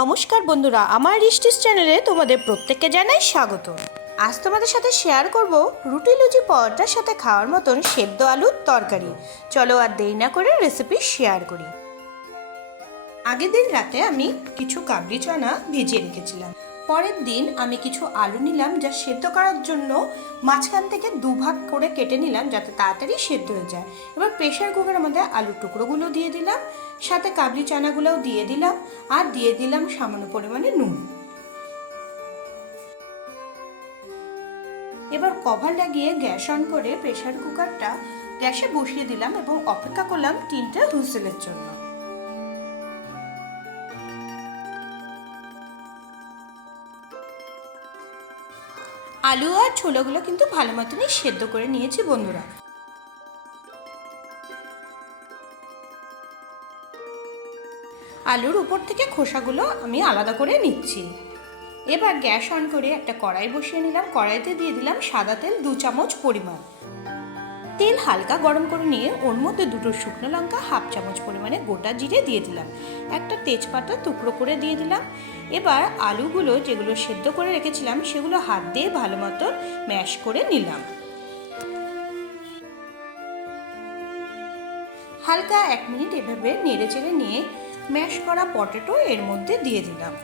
নমস্কার বন্ধুরা, আমার রিস্টিস চ্যানেলে তোমাদের প্রত্যেককে জানাই স্বাগত আজ তোমাদের সাথে শেয়ার করব রুটি লুচি পরোটার সাথে খাওয়ার মতন সেদ্ধ আলুর তরকারি। চলো আর দেরি না করে রেসিপি শেয়ার করি। আগের দিন রাতে আমি কিছু কাবলি চানা ভিজিয়ে রেখেছিলাম। পরের দিন আমি কিছু আলু নিলাম যা সেদ্ধ করার জন্য মাঝখান থেকে দুভাগ করে কেটে নিলাম যাতে তাড়াতাড়ি সেদ্ধ হয়ে যায়। এবার প্রেশার কুকারের মধ্যে আলুর টুকরোগুলো দিয়ে দিলাম, সাথে কাবলি চানাগুলোও দিয়ে দিলাম আর দিয়ে দিলাম সামান্য পরিমাণে নুন। এবার কভার লাগিয়ে গ্যাস অন করে প্রেশার কুকারটা গ্যাসে বসিয়ে দিলাম এবং অপেক্ষা করলাম তিনটে হুইসেলের জন্য। আলু আর ছোলোগুলো কিন্তু ভালো মতনই সেদ্ধ করে নিয়েছি বন্ধুরা। আলুর উপর থেকে খোসাগুলো আমি আলাদা করে নিচ্ছি। এবার গ্যাস অন করে একটা কড়াই বসিয়ে নিলাম। কড়াইতে দিয়ে দিলাম সাদা তেল দু চামচ পরিমাণ। তেল হালকা গরম করে নিয়ে ওর মধ্যে দুটো শুকনো লঙ্কা হাফ চামচ পরিমাণে গোটা জিরে দিয়ে দিলাম। একটা তেজপাতা টুকরো করে দিয়ে দিলাম। এবার আলুগুলো যেগুলো সেদ্ধ করে রেখেছিলাম সেগুলো হাত দিয়ে ভালো মতন ম্যাশ করে নিলাম। হালকা এক মিনিট এভাবে নেড়ে চেড়ে নিয়ে ম্যাশ করা পটেটো এর মধ্যে দিয়ে দিলাম।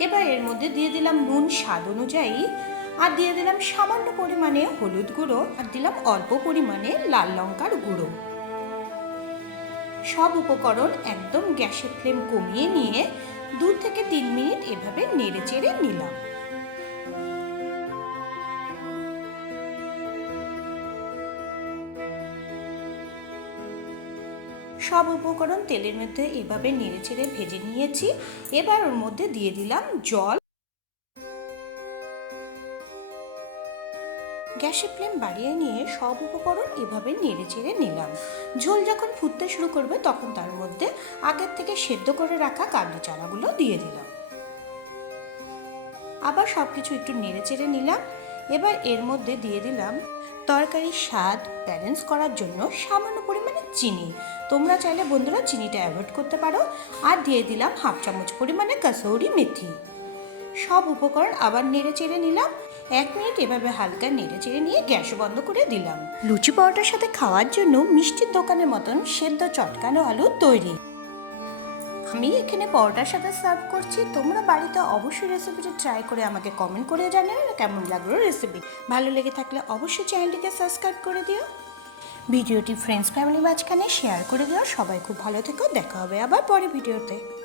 এবার এর মধ্যে দিয়ে দিলাম নুন স্বাদ অনুযায়ী, আর দিয়ে দিলাম সামান্য পরিমাণে হলুদ গুঁড়ো, আর দিলাম অল্প পরিমাণে লাল লঙ্কার গুঁড়ো। সব উপকরণ একদম গ্যাসের ফ্লেম কমিয়ে নিয়ে দু থেকে তিন মিনিট এভাবে নেড়ে চেড়ে নিলাম। সব উপকরণ তেলের মধ্যে এভাবে নেড়ে চেড়ে ভেজে নিয়েছি। এবার ওর মধ্যে দিয়ে দিলাম জল। গ্যাসের ফ্লেম বাড়িয়ে নিয়ে সব উপকরণ এভাবে নেড়ে চেড়ে নিলাম। ঝোল যখন ফুটতে শুরু করবে, তখন তার মধ্যে আগের থেকে সেদ্ধ করে রাখা কাবলি চারাগুলো দিয়ে দিলাম। আবার সব কিছু একটু নেড়ে চেড়ে নিলাম। এবার এর মধ্যে দিয়ে দিলাম তরকারির স্বাদ ব্যালেন্স করার জন্য সামান্য পরিমাণে চিনি। তোমরা চাইলে বন্ধুরা চিনিটা অ্যাভয়েড করতে পারো। আর দিয়ে দিলাম হাফ চামচ পরিমাণে কাসৌরি মেথি। সব উপকরণ আবার নেড়ে চেড়ে নিলাম। এক মিনিট এভাবে হালকা নেড়ে চেড়ে নিয়ে গ্যাস বন্ধ করে দিলাম। লুচি পরোটার সাথে খাওয়ার জন্য মিষ্টির দোকানের মতন সেদ্ধ চটকানো আলু তৈরি। আমি এখানে পরোটার সাথে সার্ভ করছি। তোমরা বাড়িতে অবশ্যই রেসিপিটি ট্রাই করে আমাকে কমেন্ট করে জানাবে কেমন লাগল রেসিপি ভালো লেগে থাকলে অবশ্যই চ্যানেলটিকে সাবস্ক্রাইব করে দিও। ভিডিওটি ফ্রেন্ডস ফ্যামিলি মাঝখানে শেয়ার করে দিও। সবাই খুব ভালো থেকো। দেখা হবে আবার পরে ভিডিওতে।